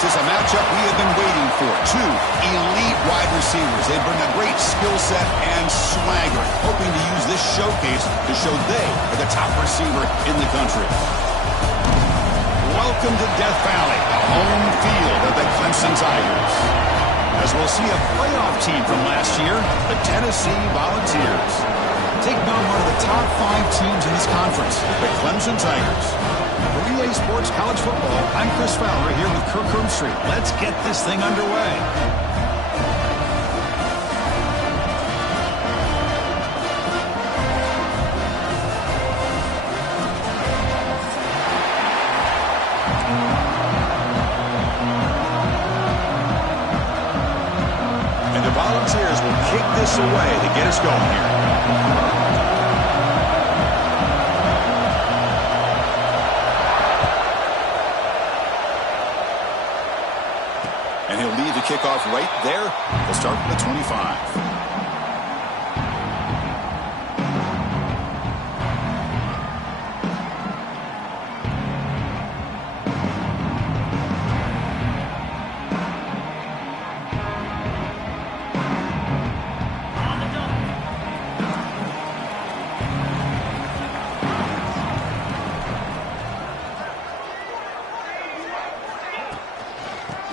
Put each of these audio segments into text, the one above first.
This is a matchup we have been waiting for. Two elite wide receivers. They bring a great skill set and swagger, hoping to use this showcase to show they are the top receiver in the country. Welcome to Death Valley, the home field of the Clemson Tigers. As we'll see a playoff team from last year, the Tennessee Volunteers. Taking on one of the top 5 teams in this conference, the Clemson Tigers. For EA Sports College Football, I'm Chris Fowler here with Kirk Herbstreit. Let's get this thing underway. And the Volunteers will kick this away to get us going here. Kickoff right there. They'll start from the 25.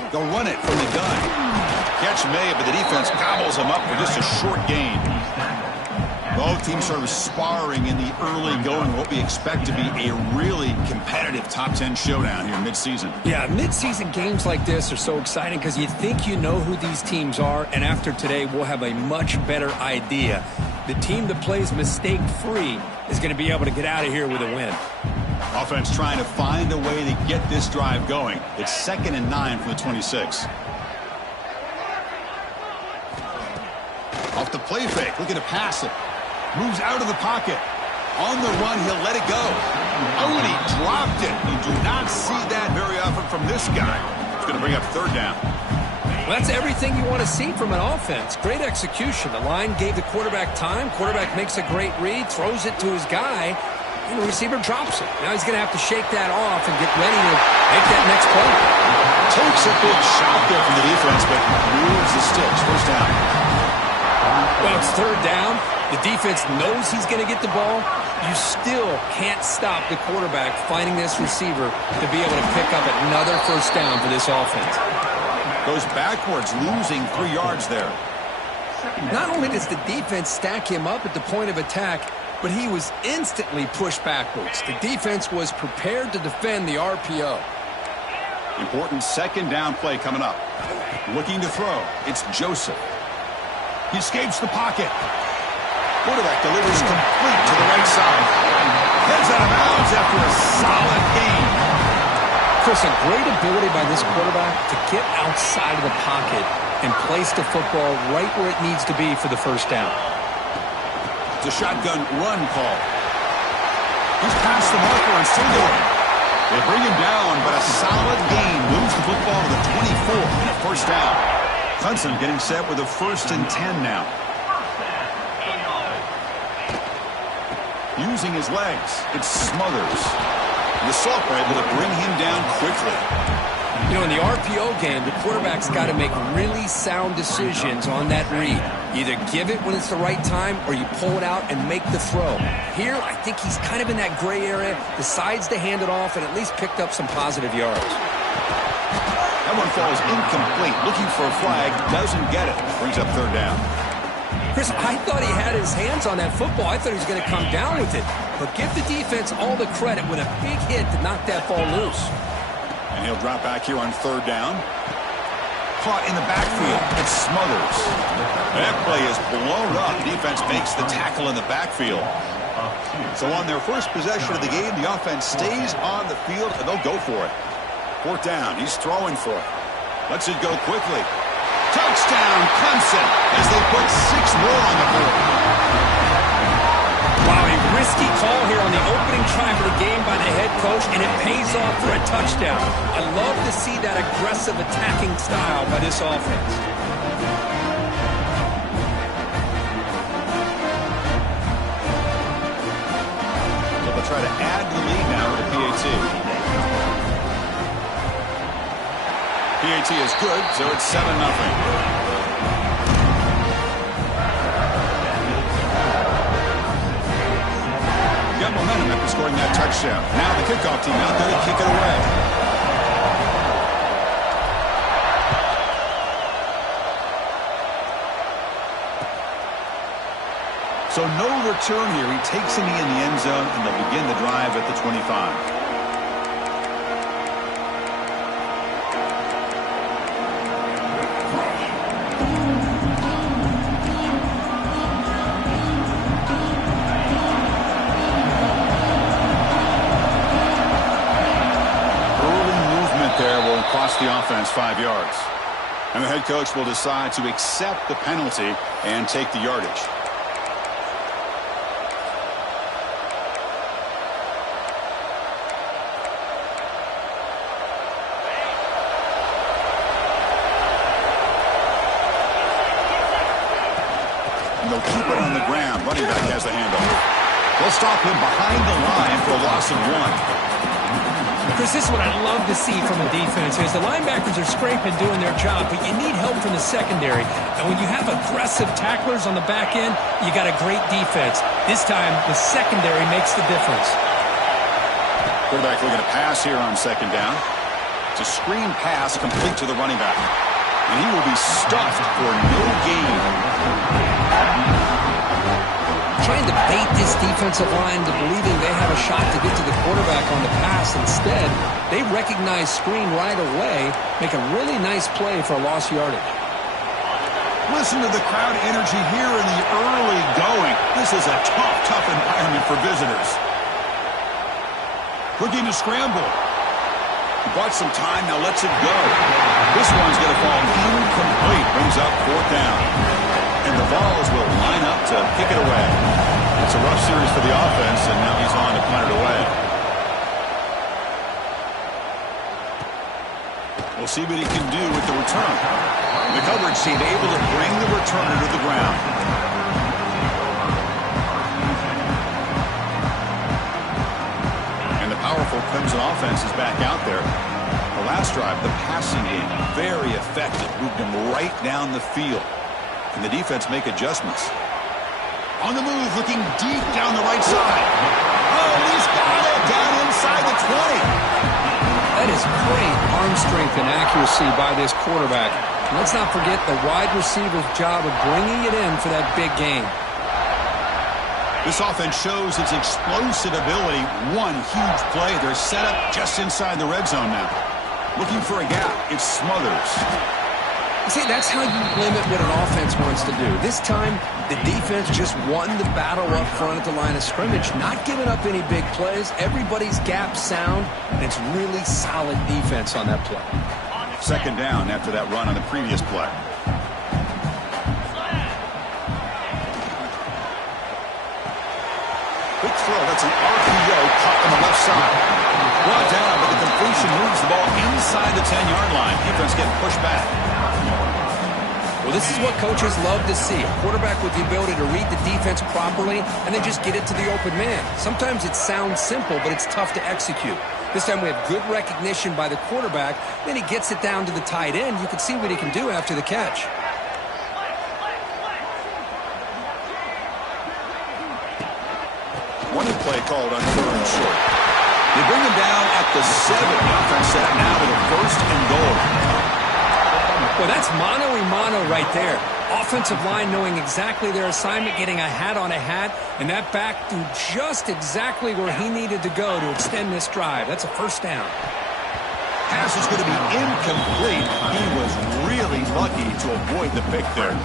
They'll run it from the gun. Catch made, but the defense gobbles him up for just a short gain. Both teams sort of sparring in the early going, what we expect to be a really competitive top 10 showdown here midseason. Yeah, midseason games like this are so exciting because you think you know who these teams are, and after today we'll have a much better idea. The team that plays mistake-free is going to be able to get out of here with a win. Offense trying to find a way to get this drive going. It's 2nd and 9 from the 26. Off the play fake, looking to pass it. Moves out of the pocket. On the run, he'll let it go. Oh, and he dropped it. You do not see that very often from this guy. It's going to bring up 3rd down. Well, that's everything you want to see from an offense. Great execution. The line gave the quarterback time. Quarterback makes a great read, throws it to his guy, and the receiver drops it. Now he's going to have to shake that off and get ready to make that next play. Takes a big shot there from the defense, but moves the sticks. 1st down. Well, it's 3rd down. The defense knows he's going to get the ball. You still can't stop the quarterback finding this receiver to be able to pick up another 1st down for this offense. Goes backwards, losing 3 yards there. Not only does the defense stack him up at the point of attack, but he was instantly pushed backwards. The defense was prepared to defend the RPO. Important 2nd down play coming up. Looking to throw. It's Joseph. He escapes the pocket. Quarterback delivers complete to the right side. Heads out of bounds after a solid gain. Chris, a great ability by this quarterback to get outside of the pocket and place the football right where it needs to be for the 1st down. It's a shotgun run call. He's past the marker and single. They bring him down, but a solid gain moves the football to the 24 and a 1st down. Clemson getting set with a 1st and 10 now. Using his legs, it's Smothers. The Salter able to bring him down quickly. You know, in the RPO game, the quarterback's got to make really sound decisions on that read. Either give it when it's the right time or you pull it out and make the throw. Here, I think he's kind of in that gray area, decides to hand it off and at least picked up some positive yards. That one falls incomplete. Looking for a flag, doesn't get it. Brings up 3rd down. Chris, I thought he had his hands on that football. I thought he was going to come down with it. But give the defense all the credit with a big hit to knock that ball loose. And he'll drop back here on 3rd down. Caught in the backfield. It's Smothers. That play is blown up. Defense makes the tackle in the backfield. So on their first possession of the game, the offense stays on the field, and they'll go for it. 4th down. He's throwing for it. Lets it go quickly. Touchdown, Clemson, as they put 6 more on the board. Wow, a risky call here on the opening drive of the game by the head coach, and it pays off for a touchdown. I love to see that aggressive attacking style by this offense. So they'll try to add to the lead now with a PAT. PAT is good, so it's 7-0. Got momentum after scoring that touchdown. Now the kickoff team out there to kick it away. So no return here. He takes a knee in the end zone, and they'll begin the drive at the 25. Cost the offense 5 yards. And the head coach will decide to accept the penalty and take the yardage. And they'll keep it on the ground. Running back has the handoff. They'll stop him behind the line for a loss of 1. Chris, this is what I love to see from the defense is the linebackers are scraping, doing their job, but you need help from the secondary. And when you have aggressive tacklers on the back end, you got a great defense. This time, the secondary makes the difference. Quarterback looking to pass here on second down. It's a screen pass complete to the running back. And he will be stuffed for no gain. Trying to bait this defensive line to believing they have a shot to get to the quarterback on the pass. Instead, they recognize screen right away, make a really nice play for a lost yardage. Listen to the crowd energy here in the early going. This is a tough environment for visitors. Looking to scramble. He bought some time, now lets it go. This one's going to fall incomplete. Brings up 4th down. And the Vols will line up to kick it away. It's a rough series for the offense, and now he's on to punt it away. We'll see what he can do with the return. The coverage team able to bring the returner to the ground. And the powerful Crimson offense is back out there. The last drive, the passing game, very effective. Moved him right down the field. And the defense make adjustments. On the move, looking deep down the right side. Oh, he's got it down inside the 20. That is great arm strength and accuracy by this quarterback. And let's not forget the wide receiver's job of bringing it in for that big game. This offense shows its explosive ability. One huge play. They're set up just inside the red zone now. Looking for a gap. It's Smothers. See, that's how you limit what an offense wants to do. This time, the defense just won the battle up front at the line of scrimmage, not giving up any big plays. Everybody's gap sound, and it's really solid defense on that play. Second down after that run on the previous play. Quick throw. That's an RPO caught on the left side. Brought down, but the completion moves the ball inside the 10-yard line. Defense getting pushed back. Well, this is what coaches love to see. A quarterback with the ability to read the defense properly and then just get it to the open man. Sometimes it sounds simple, but it's tough to execute. This time we have good recognition by the quarterback. Then he gets it down to the tight end. You can see what he can do after the catch. One play called on 3rd and short. They bring him down at the 7. The offense set now with a 1st and goal. Well, that's mano-a-mano right there. Offensive line knowing exactly their assignment, getting a hat on a hat, and that back threw just exactly where he needed to go to extend this drive. That's a 1st down. Pass is going to be incomplete. He was really lucky to avoid the pick there.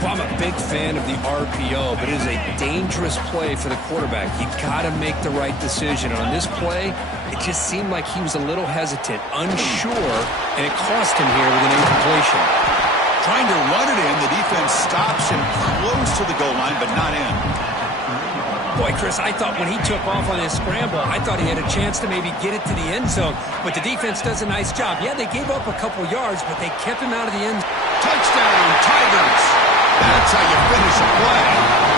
Well, I'm a big fan of the RPO, but it is a dangerous play for the quarterback. You've got to make the right decision. And on this play, it just seemed like he was a little hesitant, unsure, and it cost him here with an incompletion. Trying to run it in, the defense stops him close to the goal line, but not in. Boy, Chris, I thought when he took off on his scramble, I thought he had a chance to maybe get it to the end zone. But the defense does a nice job. Yeah, they gave up a couple yards, but they kept him out of the end. Touchdown, Tigers! That's how you finish a play.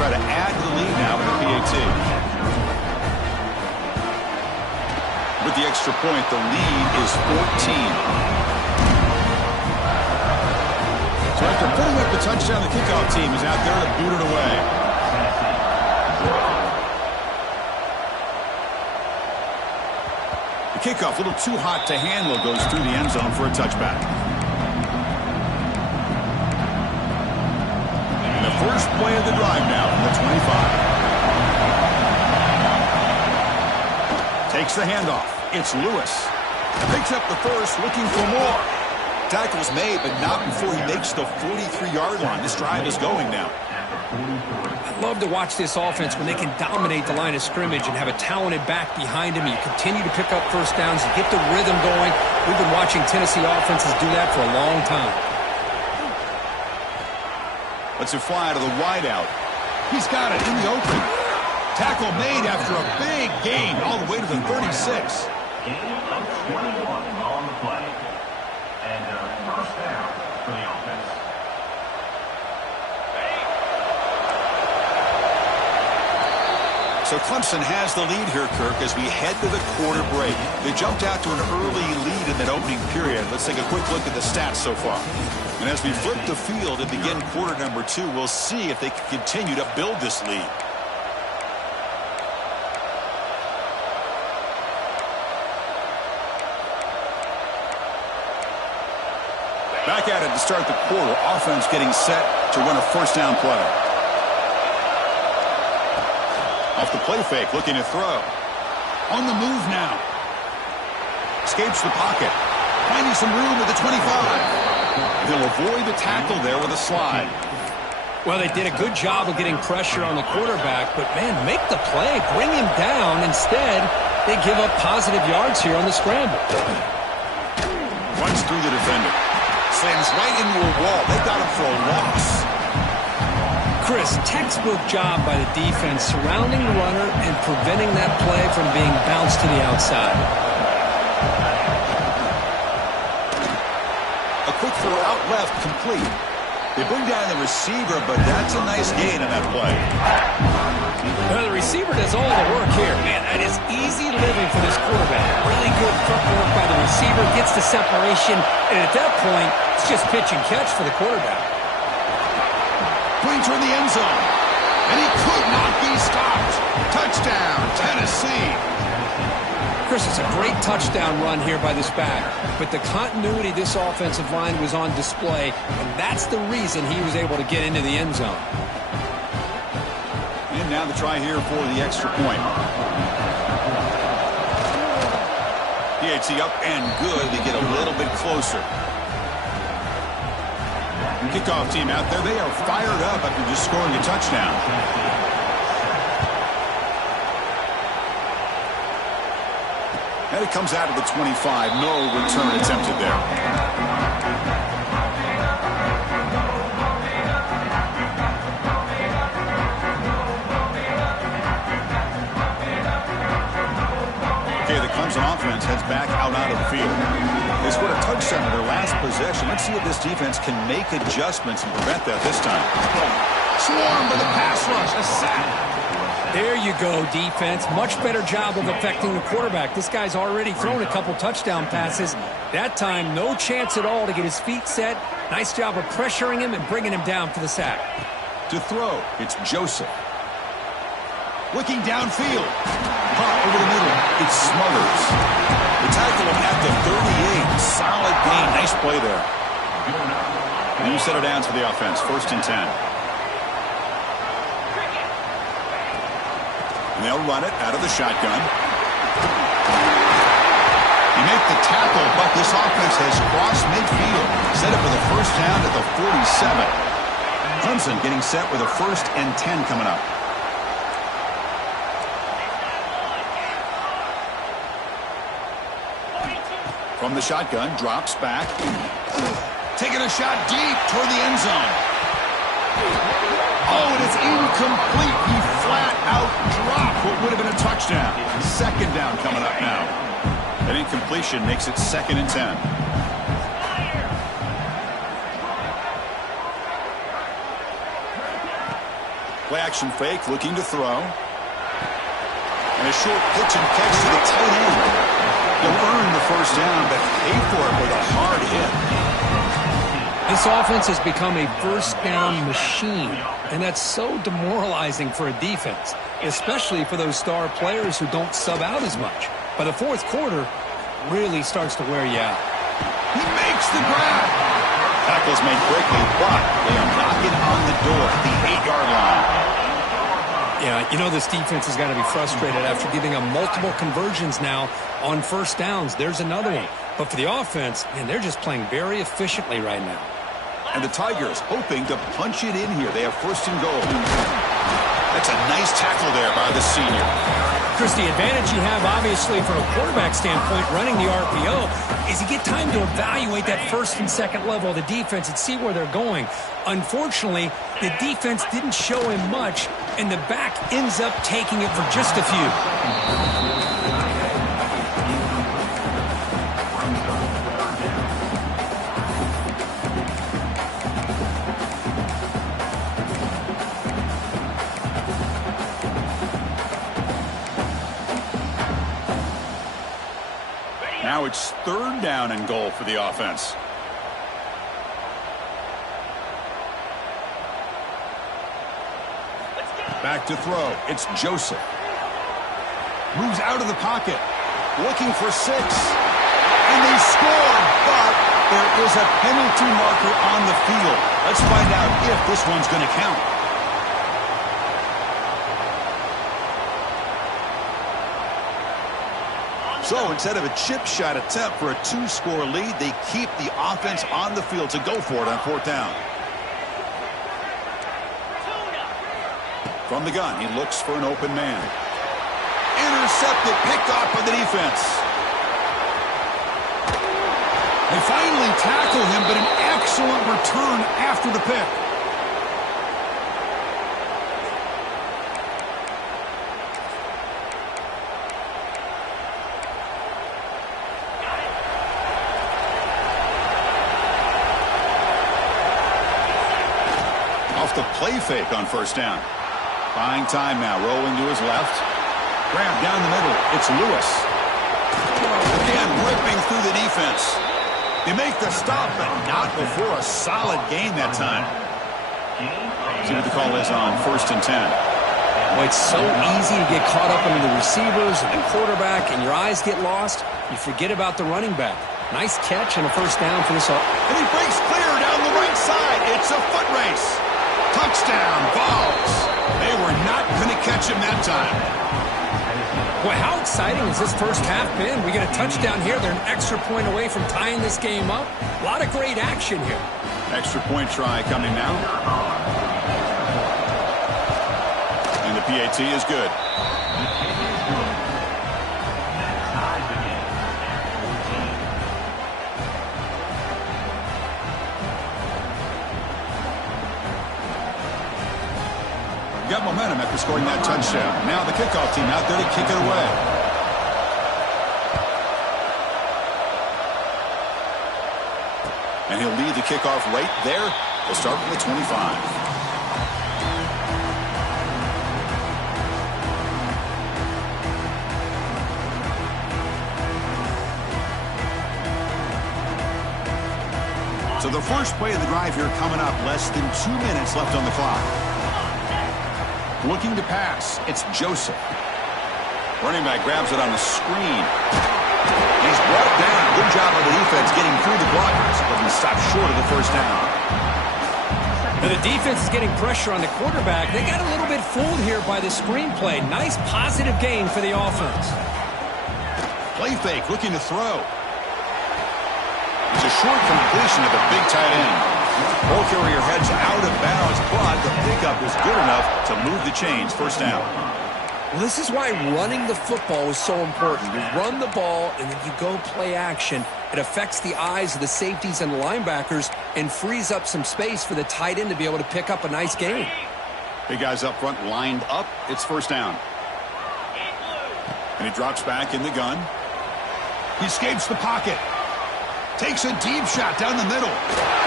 try to add to the lead now with the PAT. With the extra point, the lead is 14. So after putting up the touchdown, the kickoff team is out there to boot it away. The kickoff, a little too hot to handle, goes through the end zone for a touchback. And the first play of the drive now from the 25. Takes the handoff. It's Lewis. Picks up the first, looking for more. Tackle's made, but not before he makes the 43-yard line. This drive is going now. I love to watch this offense when they can dominate the line of scrimmage and have a talented back behind him. You continue to pick up first downs. You get the rhythm going. We've been watching Tennessee offenses do that for a long time. Lets it fly to the wideout. He's got it in the open. Tackle made after a big gain all the way to the 36. Gain of 21 on the play. And first down for the offense. So Clemson has the lead here, Kirk, as we head to the quarter break. They jumped out to an early lead in that opening period. Let's take a quick look at the stats so far. And as we flip the field and begin quarter number 2, we'll see if they can continue to build this lead. Back at it to start the quarter. Offense getting set to run a first down play. Off the play fake, looking to throw. On the move now. Escapes the pocket. Finding some room at the 25. They'll avoid the tackle there with a slide. Well, they did a good job of getting pressure on the quarterback, but, man, make the play. Bring him down. Instead, they give up positive yards here on the scramble. Runs through the defender. Slams right into a wall. They got him for a loss. Chris, textbook job by the defense surrounding the runner and preventing that play from being bounced to the outside. A quick throw out left, complete. They bring down the receiver, but that's a nice gain on that play. Well, the receiver does all the work here. Man, that is easy living for this quarterback. Really good front work by the receiver, gets the separation, and at that point, it's just pitch and catch for the quarterback. Pointer in the end zone. And he could not be stopped. Touchdown, Tennessee. Chris, it's a great touchdown run here by this back. But the continuity of this offensive line was on display, and that's the reason he was able to get into the end zone. And now the try here for the extra point. PAT up and good. They get a little bit closer. Kickoff team out there. They are fired up after just scoring a touchdown. And it comes out of the 25. No return attempted there. Okay, the Clemson offense heads back out of the field. They scored a touchdown in their last possession. Let's see if this defense can make adjustments and prevent that this time. Swarmed by the pass rush. A sack. There you go, defense. Much better job of affecting the quarterback. This guy's already thrown a couple touchdown passes. That time, no chance at all to get his feet set. Nice job of pressuring him and bringing him down for the sack. To throw, it's Joseph. Looking downfield. Hot over the middle. It's Smothers. The tackle him at the 38. Solid gain. Nice play there. New set of downs for the offense. 1st and 10. And they'll run it out of the shotgun. You make the tackle, but this offense has crossed midfield. Set up with a first down at the 47. Clemson getting set with a 1st and 10 coming up. From the shotgun, drops back. Taking a shot deep toward the end zone. Oh, and it's incomplete. He flat out dropped what would have been a touchdown. 2nd down coming up now. That incompletion makes it 2nd and 10. Play action fake, looking to throw. And a short pitch and catch to the tight end. He'll earn the first down, but pay for it with a hard hit. This offense has become a first down machine, and that's so demoralizing for a defense, especially for those star players who don't sub out as much. By the fourth quarter, really starts to wear you out. He makes the grab. Tackle's made quickly, but they are knocking on the door at the 8-yard line. Yeah, you know this defense has got to be frustrated after giving them multiple conversions now on first downs. There's another one. But for the offense, man, they're just playing very efficiently right now. And the Tigers hoping to punch it in here. They have first and goal. That's a nice tackle there by the senior. Chris, the advantage you have, obviously, from a quarterback standpoint, running the RPO, is you get time to evaluate that first and second level of the defense and see where they're going. Unfortunately, the defense didn't show him much, and the back ends up taking it for just a few. Now it's third down and goal for the offense. Back to throw. It's Joseph. Moves out of the pocket. Looking for 6. And they score, but there is a penalty marker on the field. Let's find out if this one's going to count. So instead of a chip shot attempt for a 2-score lead, they keep the offense on the field to go for it on fourth down. From the gun, he looks for an open man. Intercepted, picked off by the defense. They finally tackle him, but an excellent return after the pick. Off the play fake on first down. Buying time now, rolling to his left. Grab down the middle. It's Lewis. Again, ripping through the defense. They make the stop, but not before a solid gain that time. See what the call is on first and 10. Well, it's so easy to get caught up into the receivers and the quarterback, and your eyes get lost. You forget about the running back. Nice catch and a first down for this. And he breaks clear down the right side. It's a foot race. Touchdown, Vols. They were not going to catch him that time. Well, how exciting has this first half been? We get a touchdown here. They're an extra point away from tying this game up. A lot of great action here. Extra point try coming now. And the PAT is good. Got momentum after scoring that touchdown. Now the kickoff team out there to kick it away. And he'll lead the kickoff right there. They'll start from the 25. So the first play of the drive here coming up. Less than 2 minutes left on the clock. Looking to pass. It's Joseph. Running back grabs it on the screen. He's brought down. Good job of the defense getting through the blockers, but he stopped short of the first down. Now the defense is getting pressure on the quarterback. They got a little bit fooled here by the screenplay. Nice positive gain for the offense. Play fake, looking to throw. It's a short completion of the big tight end. Ball carrier heads out of bounds, but the pickup was good enough to move the chains. First down. Well, this is why running the football is so important. You run the ball, and then you go play action. It affects the eyes of the safeties and the linebackers and frees up some space for the tight end to be able to pick up a nice gain. Big guys up front lined up. It's first down. And he drops back in the gun. He escapes the pocket. Takes a deep shot down the middle.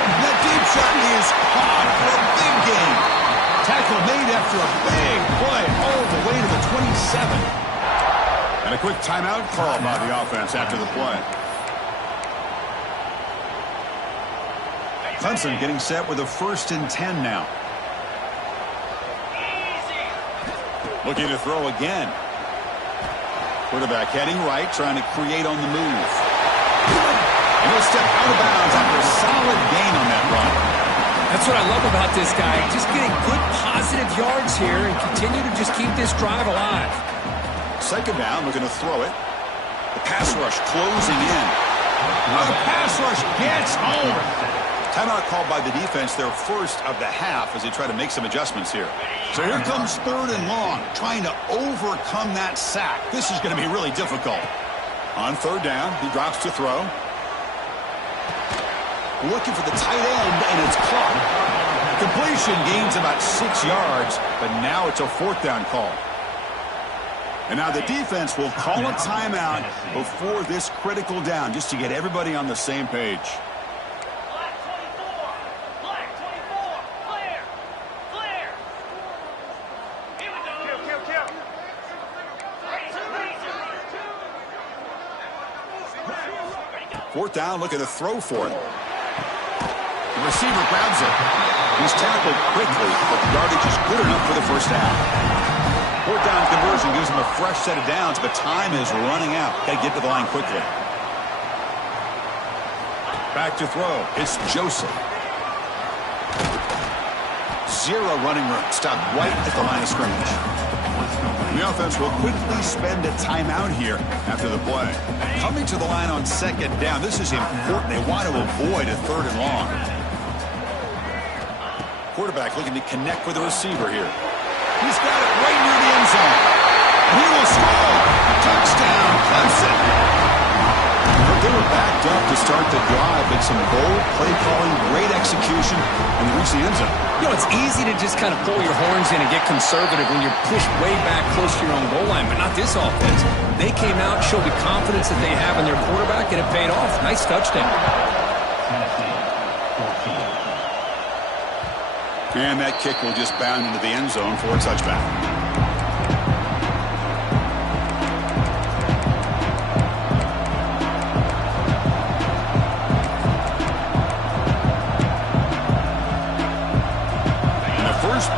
That deep shot is caught for a big gain. Tackle made after a big play all the way to the 27. And a quick timeout call by the offense after the play. Clemson getting set with a 1st and 10 now. Looking to throw again. Quarterback heading right, trying to create on the move. And he'll step out of bounds after a solid gain on that run. That's what I love about this guy. Just getting good positive yards here and continue to just keep this drive alive. 2nd down, looking to throw it. The pass rush closing in. Now the pass rush gets home. Timeout called by the defense, their 1st of the half, as they try to make some adjustments here. So here comes 3rd and long, trying to overcome that sack. This is going to be really difficult. On 3rd down, he drops to throw. Looking for the tight end, and it's caught. Completion gains about 6 yards, but now it's a 4th down call. And now the defense will call a timeout before this critical down, just to get everybody on the same page. Fourth down, looking to throw for it. The receiver grabs it. He's tackled quickly, but the yardage is good enough for the 1st down. 4th down conversion gives him a fresh set of downs, but time is running out. Got to get to the line quickly. Back to throw. It's Joseph. 0 running room. Stopped right at the line of scrimmage. The offense will quickly spend a timeout here after the play. Coming to the line on 2nd down. This is important. They want to avoid a 3rd and long. Quarterback looking to connect with the receiver here. He's got it right near the end zone. He will score. Touchdown, Clemson. They were backed up to start the drive, but some bold play calling, great execution, and they reached the end zone. You know, it's easy to just kind of pull your horns in and get conservative when you're pushed way back close to your own goal line, but not this offense. They came out, showed the confidence that they have in their quarterback, and it paid off. Nice touchdown. And that kick will just bound into the end zone for a touchback.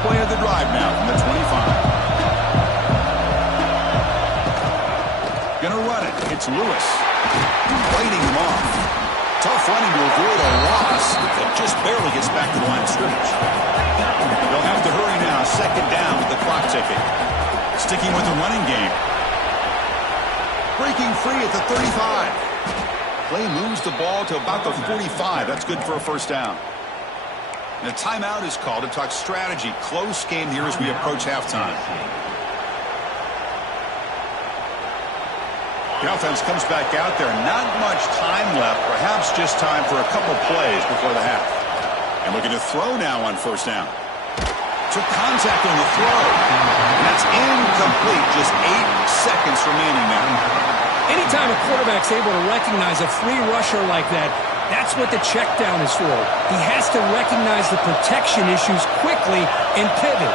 Play of the drive now from the 25. Gonna run it. It's Lewis. Fighting him off. Tough running to avoid a loss. It just barely gets back to the line of scrimmage. They'll have to hurry now. 2nd down with the clock ticking. Sticking with the running game. Breaking free at the 35. Play moves the ball to about the 45. That's good for a 1st down. And a timeout is called to talk strategy. Close game here as we approach halftime. The offense comes back out there. Not much time left. Perhaps just time for a couple plays before the half. And looking to throw now on 1st down. Took contact on the throw. And that's incomplete. Just 8 seconds remaining now. Anytime a quarterback's able to recognize a free rusher like that, that's what the check down is for. He has to recognize the protection issues quickly and pivot.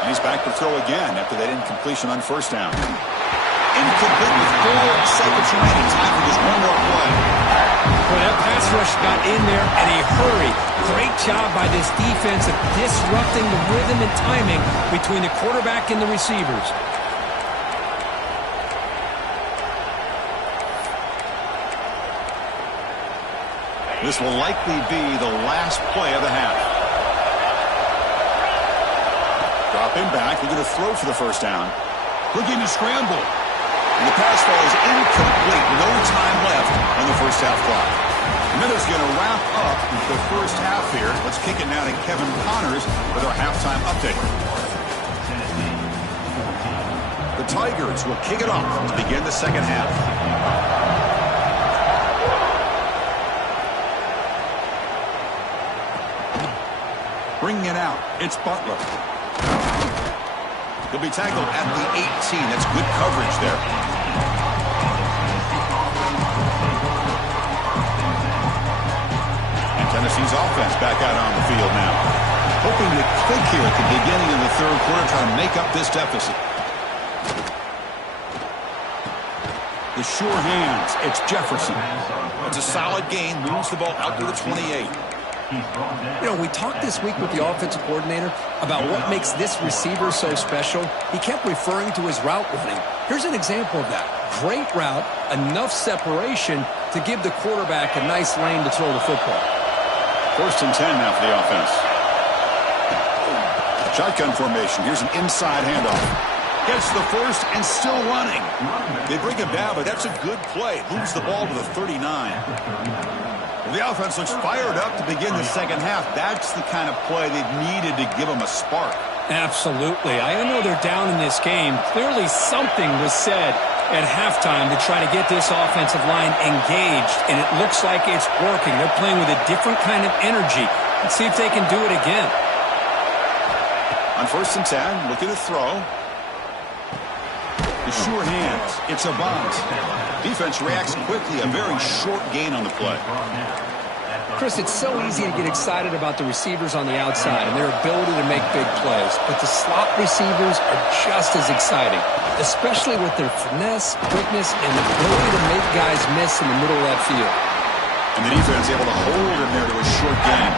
And he's back to throw again after that incompletion on 1st down. Incomplete with 4 seconds remaining. Time for just one more play. Boy, that pass rush got in there in a hurry. Great job by this defense of disrupting the rhythm and timing between the quarterback and the receivers. This will likely be the last play of the half. Dropping back, looking to throw for the 1st down. Looking to scramble. And the pass falls incomplete. No time left on the 1st half clock. Miller's going to wrap up the 1st half here. Let's kick it now to Kevin Connors with our halftime update. The Tigers will kick it off to begin the 2nd half. Bringing it out, it's Butler. He'll be tackled at the 18. That's good coverage there. And Tennessee's offense back out on the field now. Hoping to click here at the beginning of the third quarter, trying to make up this deficit. The sure hands. It's Jefferson. It's a solid gain. Moves the ball out to the 28. You know, we talked this week with the offensive coordinator about what makes this receiver so special. He kept referring to his route running. Here's an example of that. Great route, enough separation to give the quarterback a nice lane to throw the football. 1st and 10 now for the offense. Shotgun formation. Here's an inside handoff. Gets the first and still running. They bring him down, but that's a good play. Moves the ball to the 39. The offense looks fired up to begin the second half. That's the kind of play they've needed to give them a spark. Absolutely. I know they're down in this game. Clearly something was said at halftime to try to get this offensive line engaged, and it looks like it's working. They're playing with a different kind of energy. Let's see if they can do it again. On 1st and 10, looking to throw. The sure hands. It's a bunt. Defense reacts quickly. A very short gain on the play. Chris, it's so easy to get excited about the receivers on the outside and their ability to make big plays, but the slot receivers are just as exciting, especially with their finesse, quickness, and the ability to make guys miss in the middle of that field. And the defense able to hold him there to a short gain.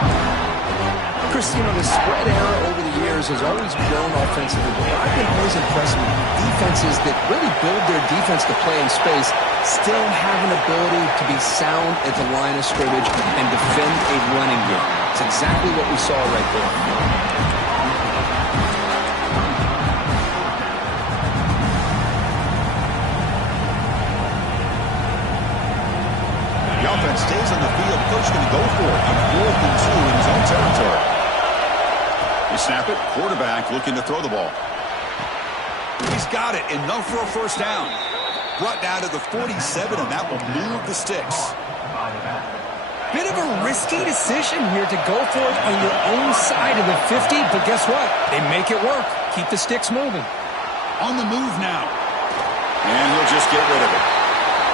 Chris, you know, the spread era over the years has always grown offensively, but I've been always impressed with defenses that really build their defense to play in space, still have an ability to be sound at the line of scrimmage and defend a running game. It's exactly what we saw right there. The offense stays on the field. Coach going to go for it on 4th and 2 in his own territory. They snap it. Quarterback looking to throw the ball. He's got it. Enough for a first down. Brought down to the 47, and that will move the sticks. Bit of a risky decision here to go for it on your own side of the 50, but guess what? They make it work. Keep the sticks moving. On the move now. And he'll just get rid of it.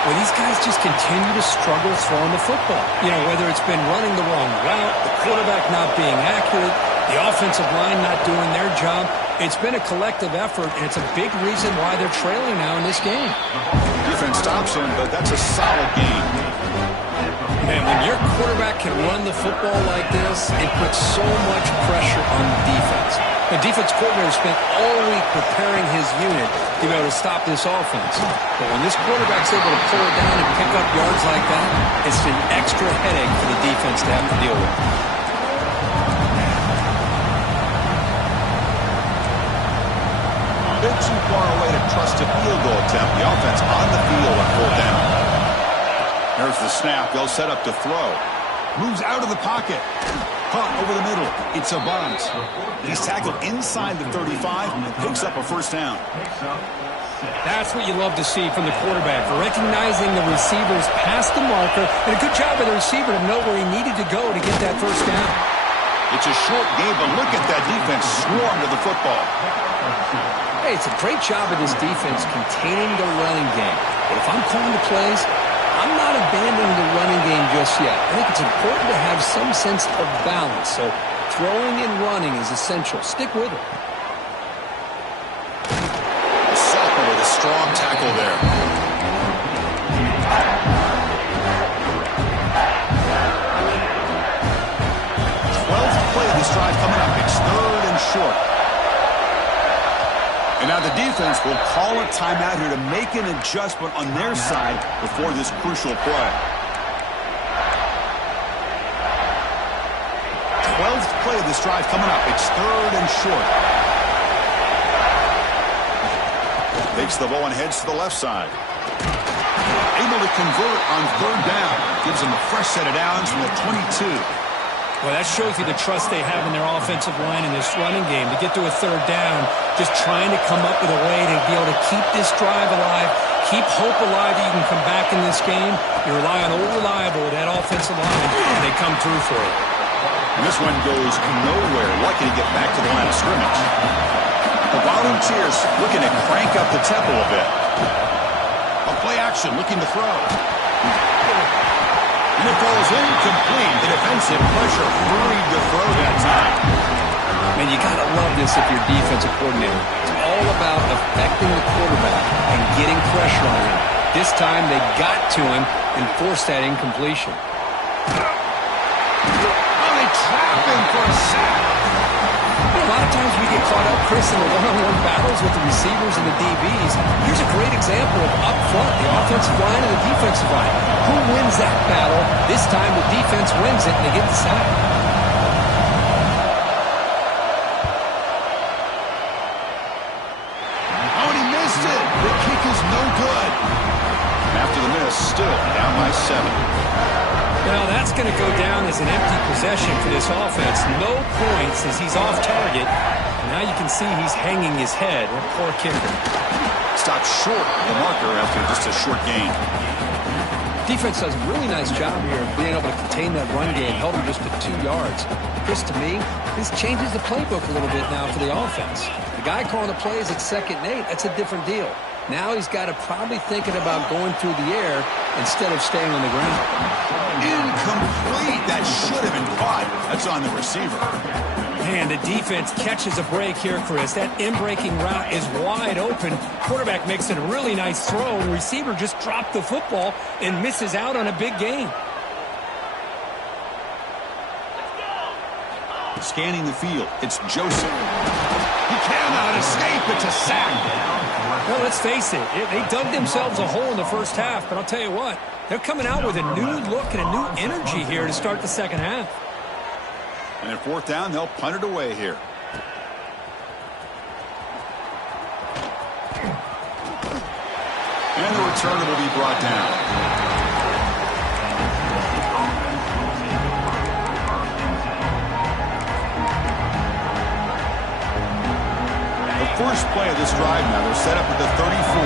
Well, these guys just continue to struggle throwing the football. You know, whether it's been running the wrong route, the quarterback not being accurate, the offensive line not doing their job. It's been a collective effort, and it's a big reason why they're trailing now in this game. Defense stops him, but that's a solid game. Man, when your quarterback can run the football like this, it puts so much pressure on the defense. The defense coordinator spent all week preparing his unit to be able to stop this offense. But when this quarterback's able to pull it down and pick up yards like that, it's an extra headache for the defense to have to deal with. A bit too far away to trust a field goal attempt. The offense on the field on 4th down. There's the snap. They'll set up to throw. Moves out of the pocket. Caught over the middle. It's a bunt. He's tackled inside the 35 and picks up a first down. That's what you love to see from the quarterback, recognizing the receivers past the marker, and a good job of the receiver to know where he needed to go to get that first down. It's a short game, but look at that defense swarm to the football. Hey, it's a great job of this defense containing the running game. But if I'm calling the plays, I'm not abandoning the running game just yet. I think it's important to have some sense of balance. So throwing and running is essential. Stick with it. Sophomore with a strong tackle there. 12th play of this drive coming up. It's 3rd and short. And now the defense will call a timeout here to make an adjustment on their side before this crucial play. 12th play of this drive coming up. It's 3rd and short. Takes the ball and heads to the left side. Able to convert on 3rd down. Gives them a fresh set of downs from the 22. Well, that shows you the trust they have in their offensive line in this running game. To get to a 3rd down, just trying to come up with a way to be able to keep this drive alive, keep hope alive that you can come back in this game. You rely on old reliable, that offensive line, and they come through for it. And this one goes nowhere. Lucky to get back to the line of scrimmage. The Volunteers looking to crank up the tempo a bit. A play action looking to throw. And it falls incomplete. The defensive pressure. Hurried to throw that time. Man, you got to love this if you're a defensive coordinator. It's all about affecting the quarterback and getting pressure on him. This time they got to him and forced that incompletion. Oh, they trap him for a sack. A lot of times we get caught up, Chris, in the one-on-one battles with the receivers and the DBs. Here's a great example of up front, the offensive line and the defensive line. Who wins that battle? This time the defense wins it and they get the sack. Oh, and he missed it. The kick is no good. After the miss, still down by 7. Well, that's going to go down as an empty possession for this offense. No points as he's off target. Now you can see he's hanging his head. What a poor kicker. Stopped short of the marker after just a short gain. Defense does a really nice job here of being able to contain that run game. Held him just to 2 yards. Chris, to me, this changes the playbook a little bit now for the offense. The guy calling the plays at 2nd and 8, that's a different deal. Now he's got to probably thinking about going through the air instead of staying on the ground. Incomplete. That should have been caught. That's on the receiver. Man, the defense catches a break here, Chris. That in-breaking route is wide open. Quarterback makes it a really nice throw, and the receiver just dropped the football and misses out on a big gain. Scanning the field. It's Joseph. He cannot escape. It's a sack. Well, let's face it, they dug themselves a hole in the first half, but I'll tell you what, they're coming out with a new look and a new energy here to start the second half. And at 4th down, they'll punt it away here. And the returner will be brought down. The first play of this drive now, they're set up at the 34.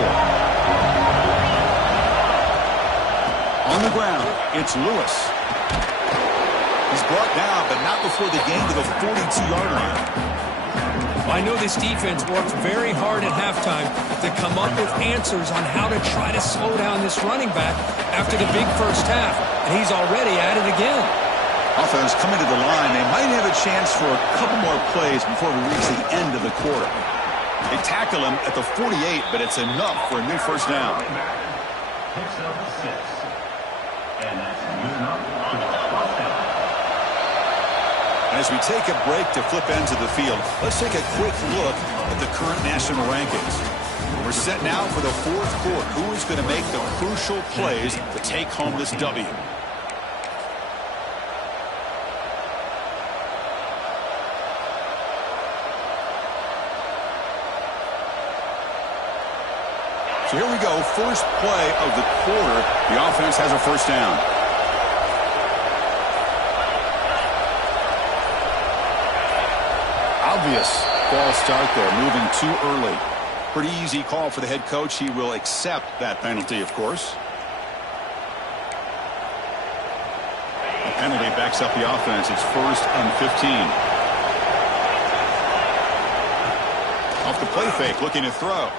On the ground, it's Lewis. He's brought down, but not before the gain to the 42-yard line. I know this defense worked very hard at halftime to come up with answers on how to try to slow down this running back after the big first half, and he's already at it again. Offense coming to the line. They might have a chance for a couple more plays before we reach the end of the quarter. They tackle him at the 48, but it's enough for a new first down. Picks up 6. And that's good enough for a first down. As we take a break to flip ends of the field, let's take a quick look at the current national rankings. We're set now for the 4th quarter. Who is going to make the crucial plays to take home this W? So here we go, first play of the quarter. The offense has a first down. Obvious false start there, moving too early. Pretty easy call for the head coach. He will accept that penalty, of course. The penalty backs up the offense. It's 1st and 15. Off the play fake, looking to throw.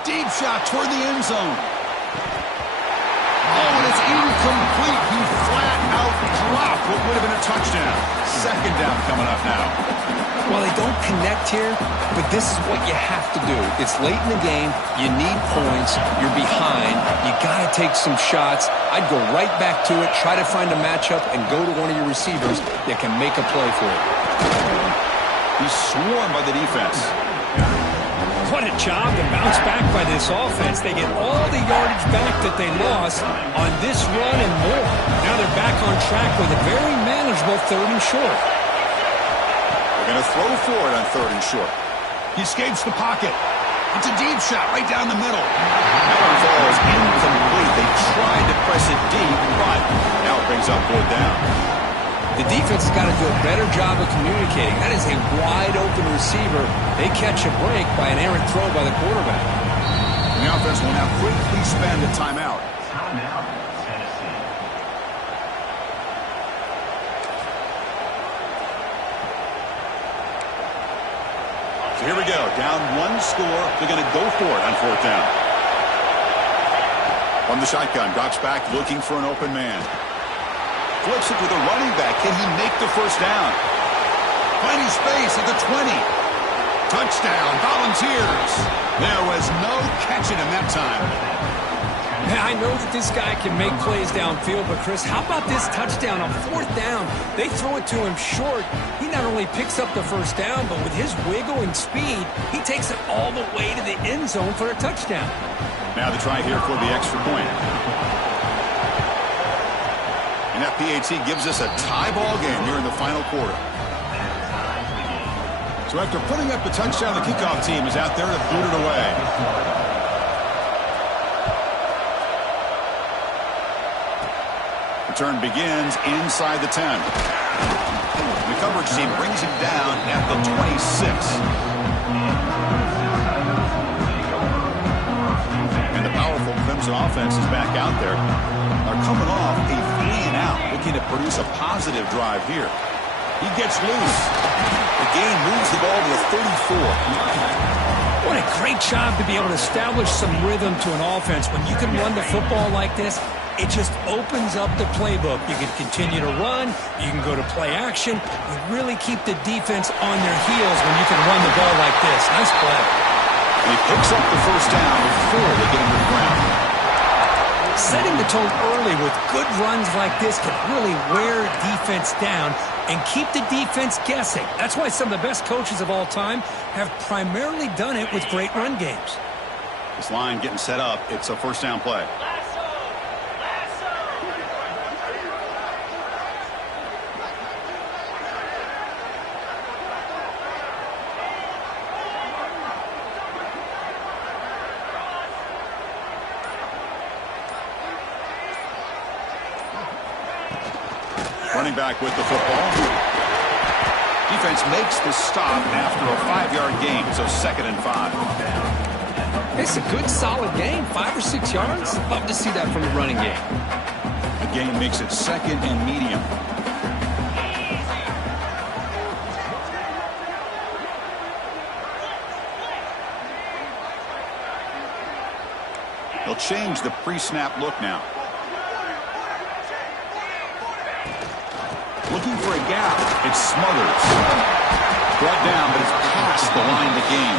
Deep shot toward the end zone. Oh, and it's incomplete. He flat out dropped what would have been a touchdown. 2nd down coming up now. Well, they don't connect here, but this is what you have to do. It's late in the game. You need points. You're behind. You got to take some shots. I'd go right back to it, try to find a matchup, and go to one of your receivers that can make a play for you. He's swarmed by the defense. What a job to bounce back by this offense. They get all the yardage back that they lost on this run and more. Now they're back on track with a very manageable 3rd and short. They're going to throw for it on 3rd and short. He escapes the pocket. It's a deep shot right down the middle. That one falls incomplete. They tried to press it deep, but now it brings up 4th down. The defense has got to do a better job of communicating. That is a wide-open receiver. They catch a break by an errant throw by the quarterback. And the offense will now quickly spend a timeout. Timeout, Tennessee. So here we go. Down 1 score. They're going to go for it on 4th down. From the shotgun, drops back looking for an open man. Flips it to the running back. Can he make the first down? Finding space at the 20. Touchdown, Volunteers. There was no catching him that time. Yeah, I know that this guy can make plays downfield, but Chris, how about this touchdown on 4th down? They throw it to him short. He not only picks up the first down, but with his wiggle and speed, he takes it all the way to the end zone for a touchdown. Now the try here for the extra point. And that PAT gives us a tie ball game here in the final quarter. So after putting up the touchdown, the kickoff team is out there to boot it away. Return begins inside the 10. The coverage team brings him down at the 26. And the powerful Clemson offense is back out there. They're coming off a 3-and-out, looking to produce a positive drive here. He gets loose. The game moves the ball to the 34. What a great job to be able to establish some rhythm to an offense. When you can run the football like this, it just opens up the playbook. You can continue to run. You can go to play action. You really keep the defense on their heels when you can run the ball like this. Nice play. And he picks up the first down before they get him to the ground. Setting the tone early with good runs like this can really wear defense down and keep the defense guessing. That's why some of the best coaches of all time have primarily done it with great run games. This line getting set up. It's a first down play. Running back with the football. Defense makes the stop after a 5-yard gain, so 2nd and 5. It's a good, solid game. 5 or 6 yards. Love to see that from the running game. The game makes it 2nd and medium. They'll change the pre-snap look now. Looking for a gap. It's Smothers. Brought down, but it's past the line to gain.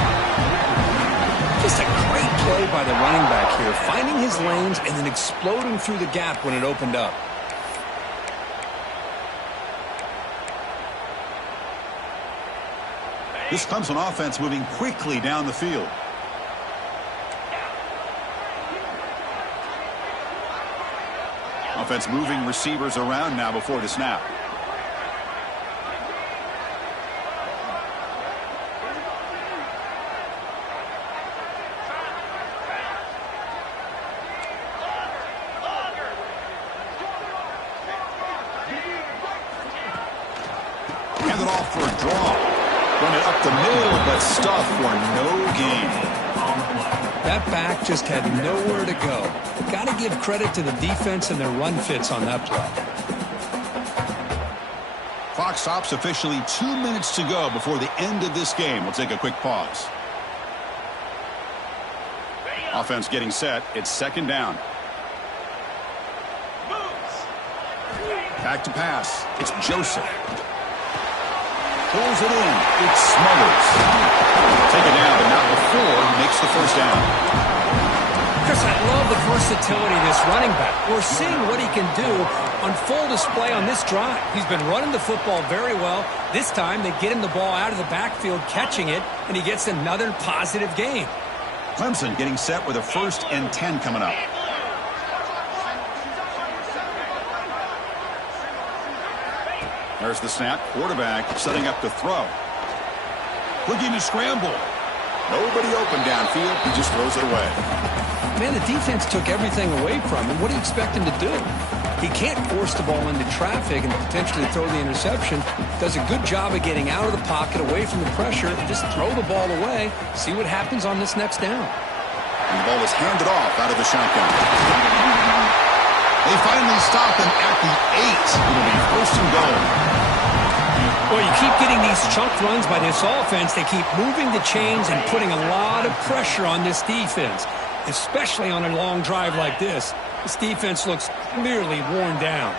Just a great play by the running back here, finding his lanes and then exploding through the gap when it opened up. This Clemson offense moving quickly down the field. Offense moving receivers around now before the snap. Hand it off for a draw. Run it up the middle, but stuff for no gain. That back just had nowhere to go. Got to give credit to the defense and their run fits on that play. Clock stops officially. 2 minutes to go before the end of this game. We'll take a quick pause. Offense getting set. It's 2nd down. Back to pass. It's Joseph. Pulls it in. It's Smothers. Take it down, but not before he makes the first down. Chris, I love the versatility of this running back. We're seeing what he can do on full display on this drive. He's been running the football very well. This time, they get him the ball out of the backfield, catching it, and he gets another positive gain. Clemson getting set with a 1st and 10 coming up. There's the snap. Quarterback setting up to throw. Looking to scramble. Nobody open downfield. He just throws it away. Man, the defense took everything away from him. What do you expect him to do? He can't force the ball into traffic and potentially throw the interception. Does a good job of getting out of the pocket, away from the pressure. Just throw the ball away. See what happens on this next down. And the ball is handed off out of the shotgun. They finally stop him at the 8. It'll be 1st and goal. Well, you keep getting these chunk runs by this offense. They keep moving the chains and putting a lot of pressure on this defense, especially on a long drive like this. This defense looks clearly worn down.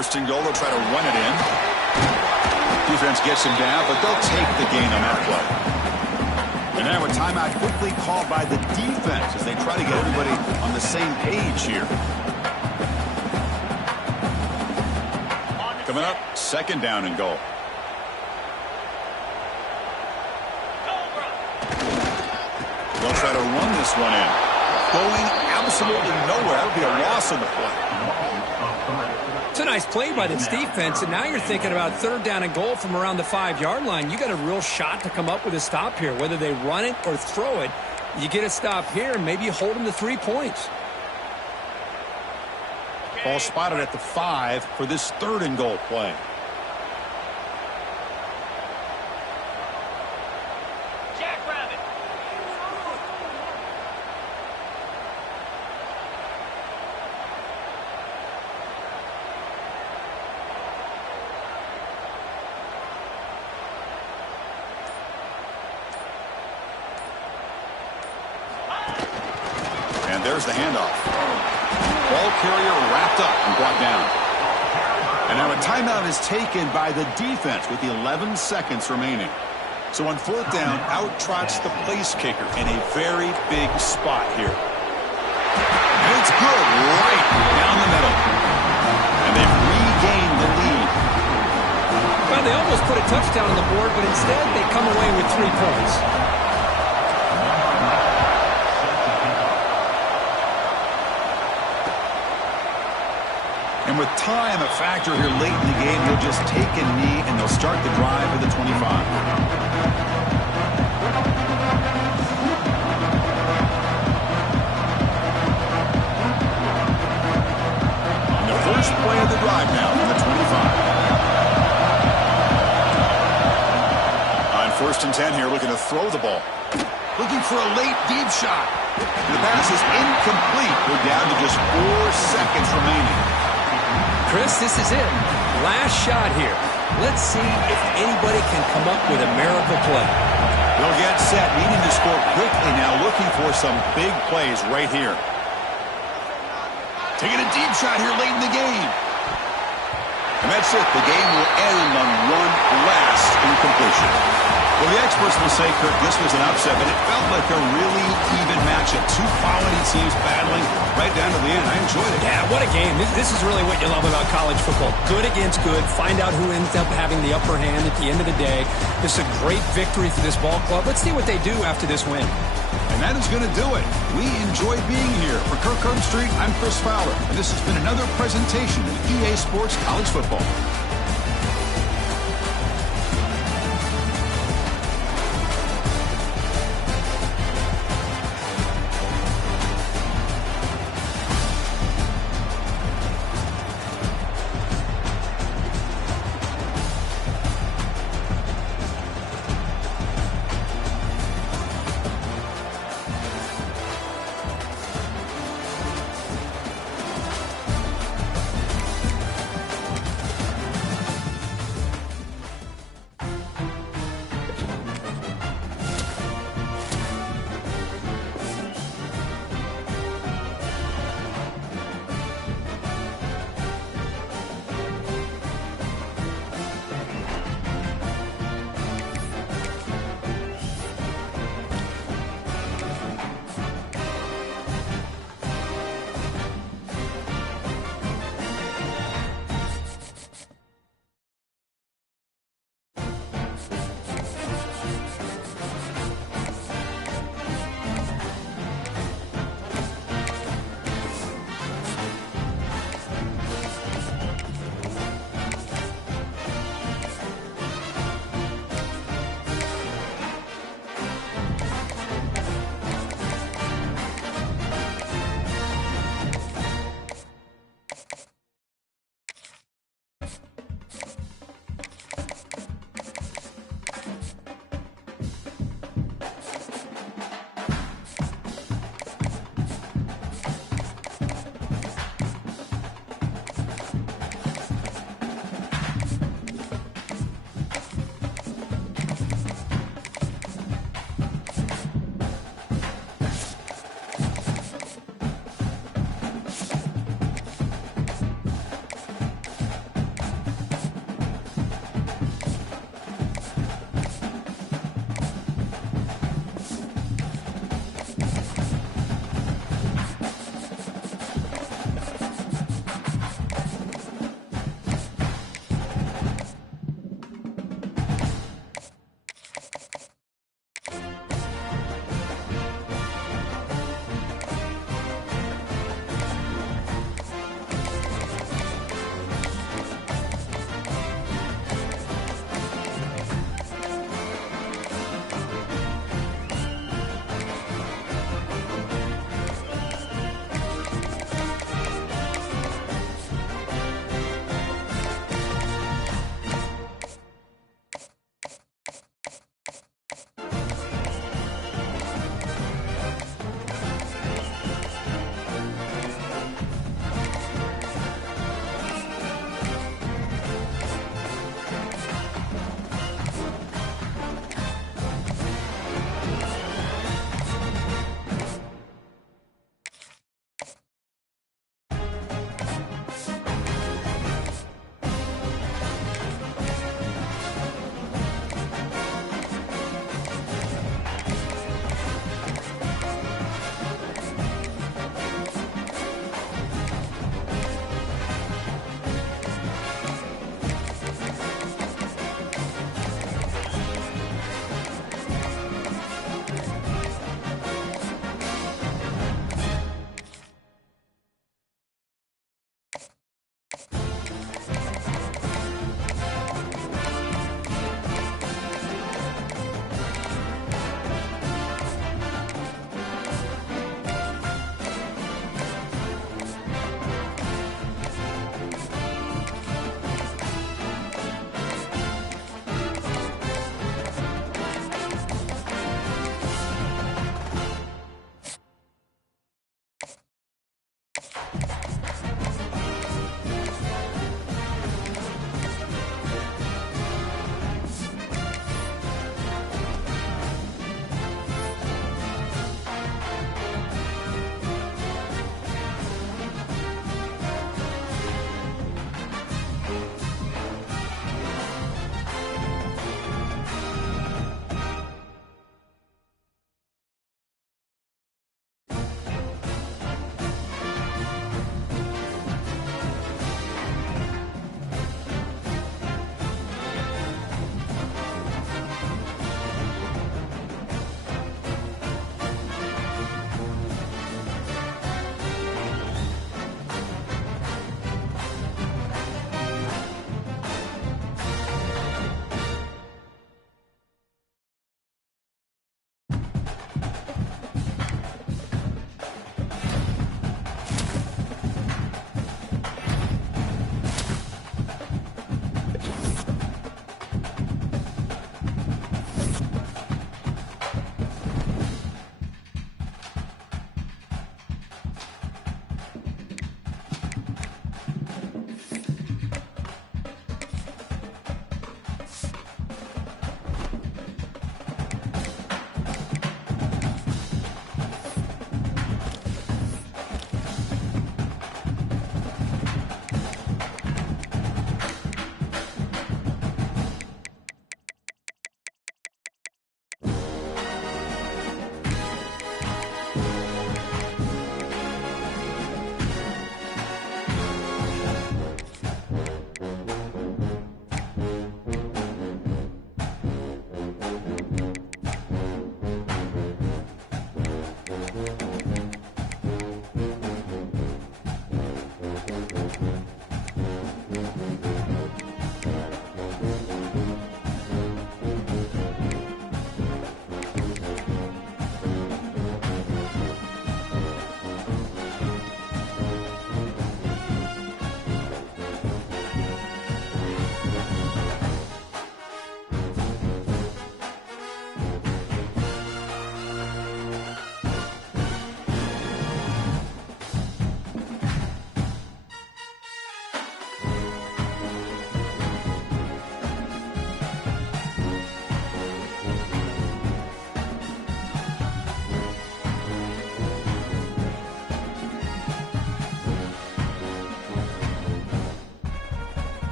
First and goal, they'll try to run it in. Defense gets him down, but they'll take the gain on that play. And now a timeout quickly called by the defense as they try to get everybody on the same page here. Coming up, second down and goal. They'll try to run this one in. Going absolutely nowhere. That would be a loss on the play. It's a nice play by this defense, and now you're thinking about third down and goal from around the 5-yard line. You got a real shot to come up with a stop here. Whether they run it or throw it, you get a stop here, and maybe you hold them to 3 points. Ball spotted at the 5 for this third and goal play. And there's the handoff. Ball carrier wrapped up and brought down. And now a timeout is taken by the defense with the 11 seconds remaining. So on fourth down, out trots the place kicker in a very big spot here. And it's good right down the middle. And they've regained the lead. Well, they almost put a touchdown on the board, but instead they come away with 3 points. And with time a factor here late in the game, he'll just take a knee and they'll start the drive at the 25. And the first play of the drive now from the 25. On first and 10 here, looking to throw the ball. Looking for a late deep shot. And the pass is incomplete. We're down to just 4 seconds remaining. Chris, this is it. Last shot here. Let's see if anybody can come up with a miracle play. They'll get set, needing to score quickly now, looking for some big plays right here. Taking a deep shot here late in the game. And that's it. The game will end on one last incompletion. Well, the experts will say, Kirk, this was an upset, but it felt like a really even matchup. 2 quality teams battling right down to the end. I enjoyed it. Yeah, what a game. This is really what you love about college football. Good against good. Find out who ends up having the upper hand at the end of the day. This is a great victory for this ball club. Let's see what they do after this win. And that is going to do it. We enjoyed being here. For Kirk Street, I'm Chris Fowler, and this has been another presentation of EA Sports College Football.